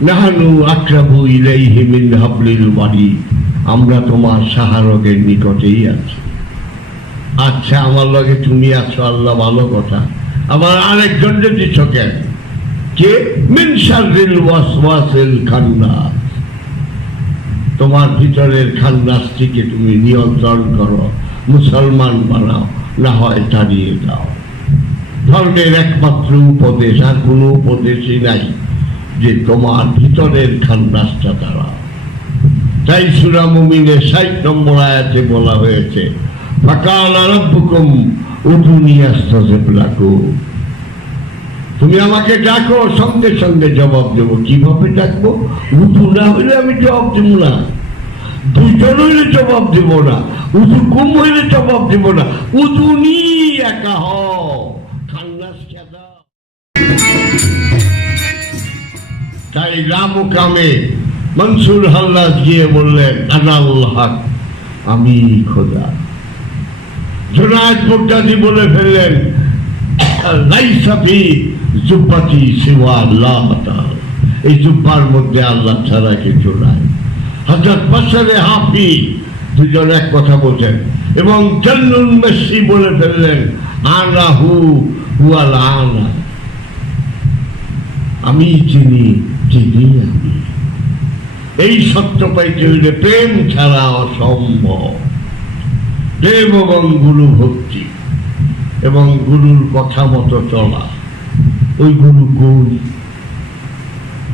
নাহানু আক্রাবু ইলাইহি মিন হাবলিল ওয়ারি আমরা তোমার সাহারগের নিকটেই আছি। আচ্ছা আমার লগে তুমি আছো, আল্লাহ ভালো কথা। আমার আরেকজন দিচ্ছ কেন কে? মিন ওয়াসওয়াসিল খান্নাস তোমার ভিতরের খান্নাসটিকে তুমি নিয়ন্ত্রণ করো, মুসলমান বানাও, না হয় তাড়িয়ে দাও। ধর্মের একমাত্র উপদেশ, আর কোনো উপদেশই নাই। যে তোমার ভিতরের খান্নাসটা দাঁড়াও তাই সুরা মুমিনের ষাট নম্বর আয়াতে বলা হয়েছে তুমি আমাকে ডাকো, সঙ্গে সঙ্গে জবাব দেবো। কীভাবে ডাকবো? উঁচু না হইলে আমি জবাব দেব না। দুজন হইলে জবাব দেব না। উঁচু কম হইলে জবাব দেব না। উঁচু নি একা হ তাই রাম কামে মনসুর হাল্লাস গিয়ে বললেন আনাল্লাহ আমি খোদা। জোনায়দ বগদাদি বলে ফেললেন লাইসাফি জুব্বাতি সিওয়া আল্লাহ এই জুব্বার মধ্যে আল্লাহ ছাড়া কিছু নাই। হজরত হাফি দুজন এক কথা বলছেন এবং জন্নুল মেসি বলে ফেললেন আনা হুয়াল আনা। আমি চিনি এই সত্য পাইতে হইলে প্রেম ছাড়া অসম্ভব। প্রেম এবং গুরু ভক্তি এবং গুরুর কথা মতো চলা। ওই গুরু কই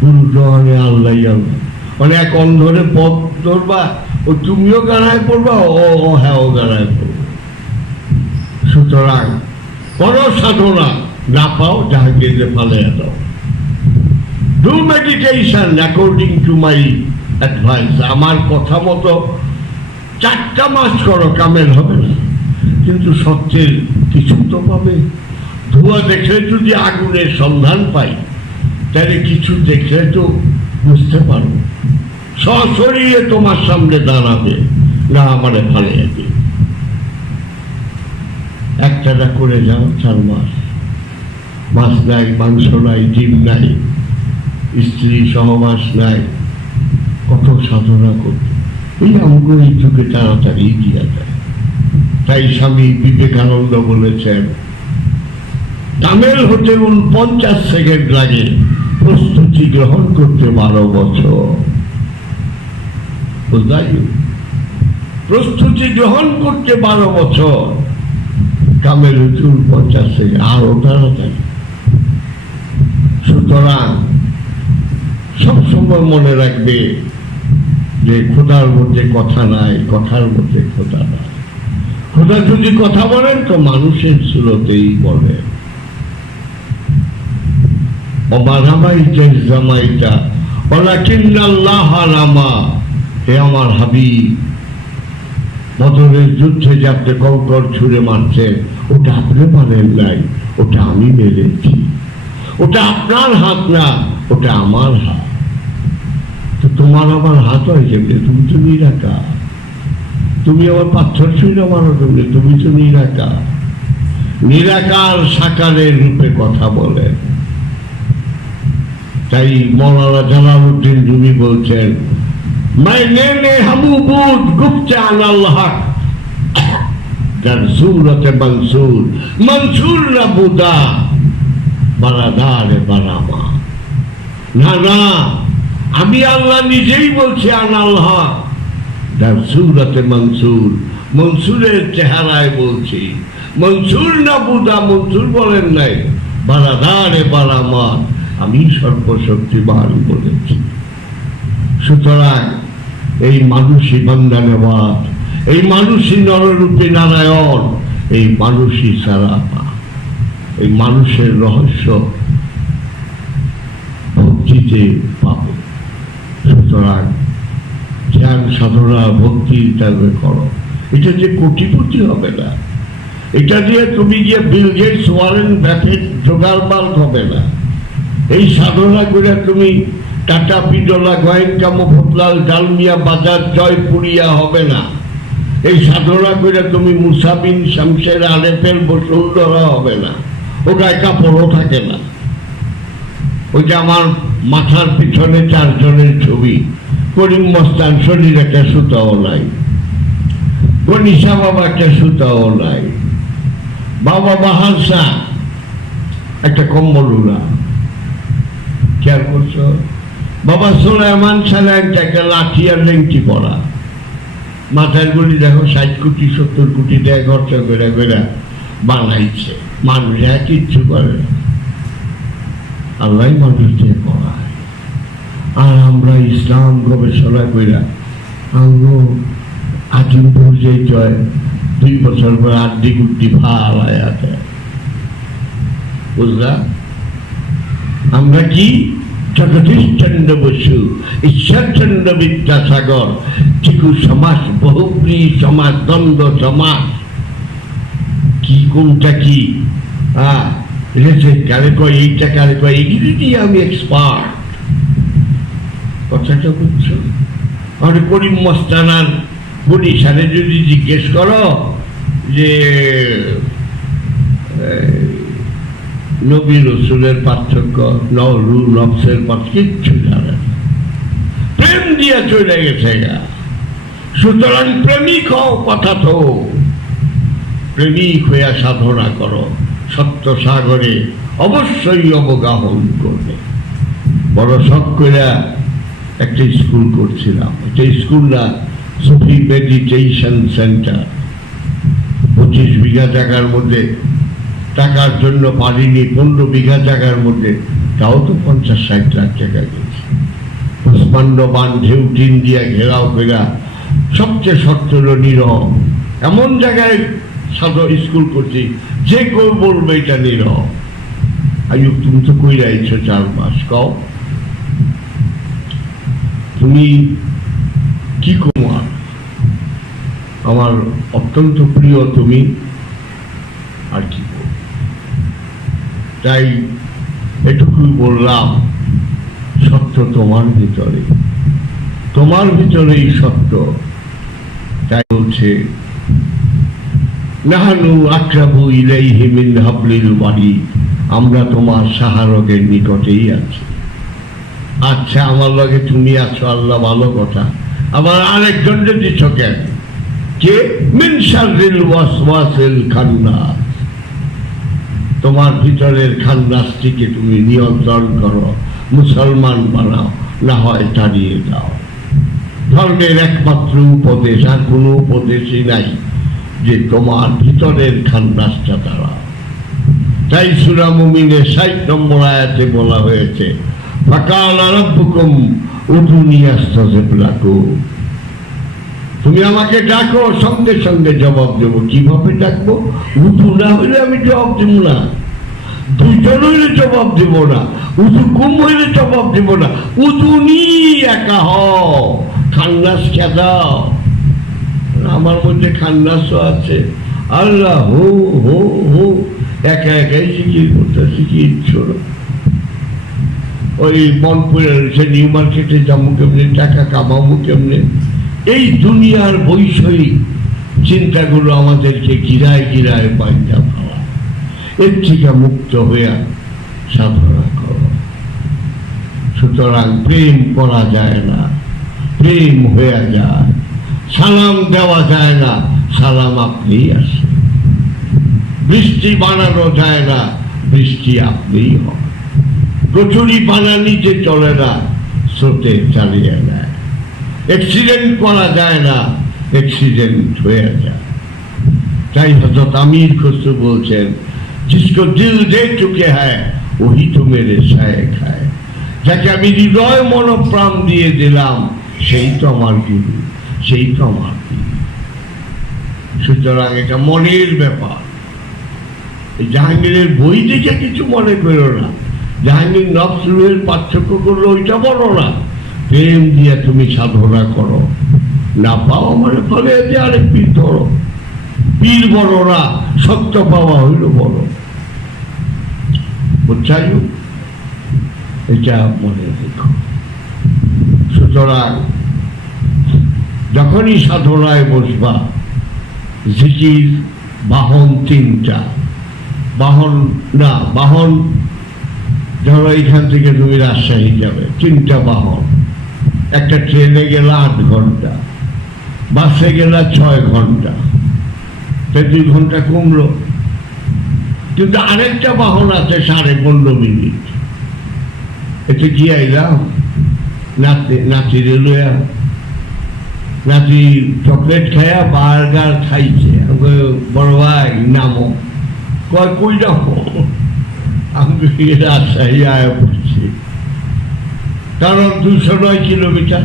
গুরু জনে আল্লাহ মানে এক অন্ধরে পথ ধরবা, ও তুমিও গানায় পড়বা, ও ও হ্যাঁ ও গানায় পড়বা। সুতরাং করো সাধনা না পাও জাহাঙ্গীরে ফালে দাও। Do meditation according to my advice আমার কথা মতো চারটা মাস করো, কামেল হবে। না কিন্তু সত্যের কিছু তো পাবে। ধোঁয়া দেখলে যদি আগুনের সন্ধান পাই, তাহলে কিছু দেখলে তো বুঝতে পারো। সশরীরে তোমার সামনে দাঁড়াবে, না আমারে ভালো যাবে একটাটা করে যাও, চার মাস। মাছ নাই, মাংস নাই, ডিম নাই। স্ত্রী সহবাস নাই কত সাধনা করতে। এই অঙ্গ এই যুগে তাড়াতাড়ি দিয়া যায়। তাই স্বামী বিবেকানন্দ বলেছেন তামিল হতে পঞ্চাশ সেকেন্ড লাগে, প্রস্তুতি গ্রহণ করতে বারো বছর। প্রস্তুতি গ্রহণ করতে বারো বছর কামেল হুতুল পঞ্চাশ সেকেন্ড, আরও তাড়াতাড়ি। সুতরাং সবসময় মনে রাখবে যে খোদার মধ্যে কথা নাই, কথার মধ্যে খোদা নাই। খোদা যদি কথা বলেন, তো মানুষের সুরতেই বলে। আমার হাবিব, বদরের যুদ্ধে যে আপনি কঙ্কর ছুঁড়ে মারছেন ওটা আপনি মারেন নাই, ওটা আমি মেরেছি। ওটা আপনার হাত না, ওটা আমার হাত। তো তোমার আমার হাত হয় যেমনি তুমি তো নিরাকা। তুমি আমার পাথর ছুঁড়ে মানো তুমি তুমি তো নিরাকা। নিরাকার সাকারের রূপে কথা বলে। তাই মৌলানা জালালউদ্দিন জুমি বলছেন মনসুর না বুদা। বারাদার বারামা না না, আমি আল্লাহ নিজেই বলছি, আন আল্লাহ। সুরাতে মনসুর, মনসুরের চেহারায় বলছি। মনসুর না বুদা, মনসুর বলেন নাই। বারাদারে বারামা আমি সর্বশক্তিমান বলেছি। সুতরাং এই মানুষই বান্দানেবাদ, এই মানুষই নররূপী নারায়ণ, এই মানুষই সারাপা এই মানুষের রহস্য ভক্তিতে পাব, সুতরাং ধ্যান সাধনা ভক্তি তাদের করো। এটা যে কোটিপতি হবে না, এটা দিয়ে তুমি গিয়ে বিল গেটস ওয়ারেন ব্যাফেট জোগাড়বাল হবে না। এই সাধনা করে তুমি টাটা পিডলা গোয়েঙ্কা মফতলাল ডালমিয়া, বাজার, জয়পুরিয়া হবে না। এই সাধনা করে তুমি মুসাবিন শামসের আলেপের বসুন্ধরা হবে না। ও গায়ে কাপড়ও থাকে না। ওই যে আমার মাথার পিছনে চারজনের ছবি। করিম মস্তান শরীর একটা সুতাও নাই। গনিশা বাবা একটা সুতাও নাই। বাবা বাহালসা একটা কম্বল উড়া। খেয়াল করছ? বাবা সোলাইমান সালাইন একটা লাঠি আর লেংটি পড়া মাথার গুলি দেখো, ষাট কোটি, সত্তর কোটি টাকা খরচা করে করে বানাইছে। মানুষ আর কিচ্ছু করে। আল্লাহ মানুষকে পড়ায় আর আমরা ইসলাম গবেষণা কইরা আমরা আজিমপুর যে জয় দুই বছর পর আড্ডি গুড্ডি ভালো আছে বুঝলা? আমরা কি? জগদীশচন্দ্র বসু, ঈশ্বরচন্দ্র বিদ্যাসাগর চিকু সমাজ বহুব্রী সমাজ দ্বন্দ্ব সমাজ কি কোনটা কি? এইটা কারে কয় এগুলি দিয়ে আমি এক্সপার্ট কথাটা বুঝছ? আর করিম মস্তানার বরিশালে যদি জিজ্ঞেস করো যে নবী রসুলের পার্থক্য নরু নফসের পার্থক্য, কিচ্ছু জানে। প্রেম দিয়া চলে গেছে গা। সুতরাং প্রেমিক হও, কথা তো। প্রেমিক হইয়া সাধনা করো। সত্য সাগরে অবশ্যই অবগাহন করবে। বড় শখ কইরা একটা স্কুল করছিলাম। একটা স্কুল না সুফি মেডিটেশন সেন্টার। পঁচিশ বিঘা জায়গার মধ্যে টাকার জন্য পারিনি পনেরো বিঘা জায়গার মধ্যে। তাও তো পঞ্চাশ ষাট লাখ টাকা গেছে পুষ্পাণ্ড বান ঢেউ টিন দিয়া ঘেরাও ফেরা সবচেয়ে শক্ত হলো নীরব। এমন জায়গায় সাধু স্কুল করছি। যে কেউ বলবে এটা আয়ুব তুমি তো কই রাইছো চার মাস, কও। তুমি কি কুমার আমার অত্যন্ত প্রিয় তুমি, আর কি? তাই এটুকুই বললাম, সত্য তোমার ভিতরে। তোমার ভিতরেই সত্য। তাই বলছে আমরা তোমার সাহারকের নিকটেই আছি। আচ্ছা আমার লগে তুমি আছো, আল্লাহ ভালো কথা। আবার আরেকজনকে দিচ্ছ কেন কে? মিন তোমার ভিতরের খান্নাসটিকে তুমি নিয়ন্ত্রণ করো, মুসলমান বানাও, না হয় তাড়িয়ে দাও। ধর্মের একমাত্র উপদেশ, আর কোনো উপদেশই নাই। যে তোমার ভিতরের খান্নাসটা তারা। তাই সুরা মুমিনের ষাট নম্বর আয়াতে বলা হয়েছে, ফাকাল উঠুনি তুমি আমাকে ডাকো, সঙ্গে সঙ্গে জবাব দেবো। কীভাবে ডাকবো? উঠু না হইলে আমি জবাব দেবো না। দুইজন হইলে জবাব দেবো না। উঠু কুম হইলে জবাব দেবো না। উঠুনি একা হও। খান্নাস খেদাও। আমার মধ্যে খান্নাসও আছে। আল্লাহ হো হো হো, একা একাই শিখিয়ে করতে শিখিয়ে ছিল ওই মনপুরে রয়েছে নিউ মার্কেটে যাব কেমনে, টাকা কামাবো কেমনে? এই দুনিয়ার বৈষয়িক চিন্তাগুলো আমাদেরকে গিরায় গিরায় পাঞ্জা ফেলা এর থেকে মুক্ত হইয়া সাধনা করো। সুতরাং প্রেম করা যায় না, প্রেম হয়ে যায়। সালাম দেওয়া যায় না সালাম আপনি আসে বৃষ্টি বানানো যায় না বৃষ্টি আপনিই হন কচুরি বানানি যে চলে না স্রোতে চালিয়ে নেয় অ্যাক্সিডেন্ট করা যায় না অ্যাক্সিডেন্ট হয়ে যায় তাই হজরত আমির খসরু বলছেন जिसको दिल दे चुके हैं वही তো মেরে সায় খায় যাকে আমি হৃদয় মনোপ্রাণ দিয়ে দিলাম সেই তো আমার গুরু সেই গুরু। সুতরাং এটা মনের ব্যাপার। জাহাঙ্গীরের বই দেখে কিছু মনে করো না। জাহাঙ্গীর নফসুলের পার্থক্য করল ওইটা বলো না। প্রেম দিয়ে তুমি সাধনা করো। না পাও আমার ফলে যে আরেক পীর ধরো। পীর বলো না, সত্য পাওয়া হইল বলো। বুঝছাই এটা মনে রেখো। সুতরাং যখনই সাধনায় বসবা জিকির বাহন তিনটা। বাহন, না, বাহন ধরো এখান থেকে তুমি রাজশাহী যাবে, তিনটা বাহন। একটা ট্রেনে গেলে আট ঘণ্টা, বাসে গেলে ছয় ঘণ্টা। তো দুই ঘণ্টা কমলো। কিন্তু আরেকটা বাহন আছে সাড়ে পনেরো মিনিট। এতে কি আইলাম? নাতি নাতি রেলওয়ে নাতি চকলেট খায়া বার্গার খাইছে। বড় ভাই, নামো। কয়, কই নামো? আমি রাজশাহী আয়া পড়ছি। কারণ দুশো নয় কিলোমিটার,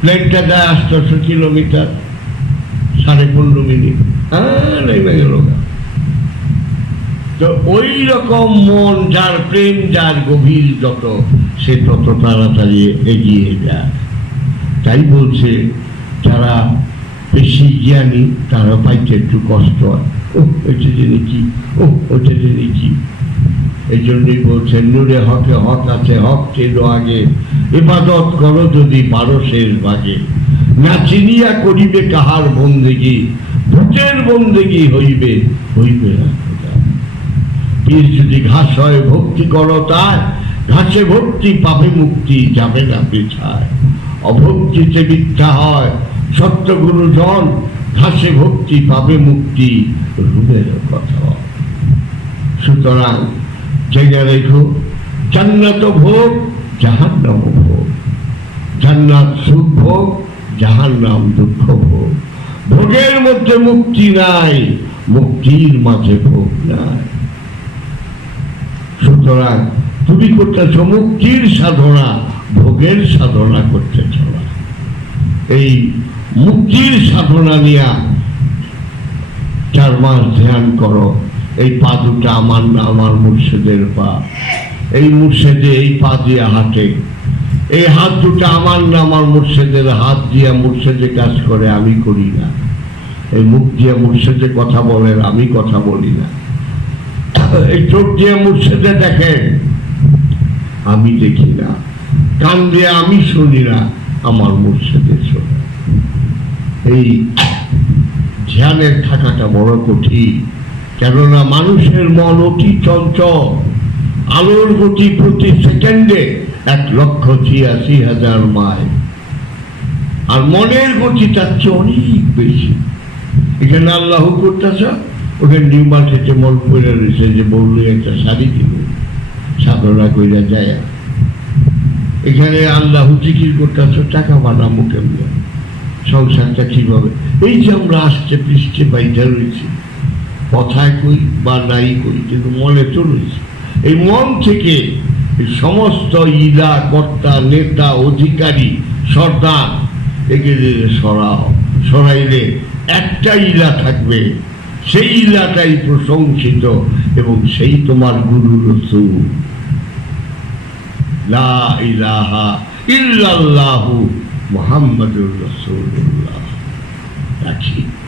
প্লেনটা যায় আটশোশো কিলোমিটার, সাড়ে পনেরো মিনিট। হ্যাঁ নেমে গেল তো ওই রকম মন, যার প্রেম, যার গভীর যত, সে তত তাড়াতাড়ি এগিয়ে যায়। তাই বলছে যারা বেশি জ্ঞানী, তারা পাইতে একটু কষ্ট হয়। ও ওইটা জেনে কি ও ওইটা জেনে কি এই জন্যই বলছেন, নূরে হকে হক আছে, হক চেনো আগে। ইবাদত করো যদি পারো শেষ ভাগে। না চিনিয়া করিবে কাহার বন্দেগি। ভূতের বন্দেগি হইবে হইবে না পীর যদি ঘাস হয়, ভক্তি করো তাই। ঘাসে ভক্তি পাবে মুক্তি যাবে না পেছায়। অভক্তিতে মিথ্যা হয় সত্য গুরুজন ঘাসে ভক্তি পাবে মুক্তি রুমের কথা। সুতরাং জেনে রেখো, জান্নাত ভোগ জাহান নাম ভোগ। জান্নাত সুখ ভোগ জাহান নাম দুঃখ ভোগ। ভোগের মধ্যে মুক্তি নাই, মুক্তির মাঝে ভোগ নাই। সুতরাং তুমি করতেছ মুক্তির সাধনা, ভোগের সাধনা করতেছ এই মুক্তির সাধনা নিয়া চার মাস ধ্যান করো। এই পা দুটা আমার না, আমার মুর্শিদের পা। এই মুর্শিদে এই পা দিয়ে হাঁটে। এই হাত দুটা আমার না, আমার মুর্শিদের হাত দিয়া মুর্শিদে কাজ করে, আমি করি না। এই মুখ দিয়ে মুর্শিদে কথা বলেন আমি কথা বলি না। এই চোখ দিয়ে মুর্শিদে দেখেন আমি দেখি না। কান দিয়ে আমি শুনি না, আমার মুর্শিদে শোনে। এই ধ্যানের থাকাটা বড় কঠিন। কেননা মানুষের মন অতি চঞ্চল, আলোর গতি প্রতি সেকেন্ডে এক লক্ষ ছিয়াশি হাজার মাইল। আর মনের গতি তার চেয়ে অনেক বেশি। এখানে আল্লাহ করতেছ ওখানে নিউ মার্কেটে মন করে রয়েছে যে বললে একটা শাড়ি কিনবে সাধনা কইরা যায়। এখানে আল্লাহ জিকির করতেছ, টাকা বানাবো কেমন? সংসারটা কীভাবে? এই যে আমরা আসতে পৃষ্ঠে বাইজা রয়েছি। কথায় কই বা নাই কই, কিন্তু মনে তো রয়েছে। এই মন থেকে সমস্ত ইলা কর্তা, নেতা, অধিকারী, সর্দার এগুলি সরাও, সরাইলে একটা ইলা থাকবে। সেই ইলাটাই প্রশংসিত এবং সেই তোমার গুরু রসুল। লা ইলাহা ইল্লাল্লাহু মুহাম্মাদুর রাসূলুল্লাহ রাখি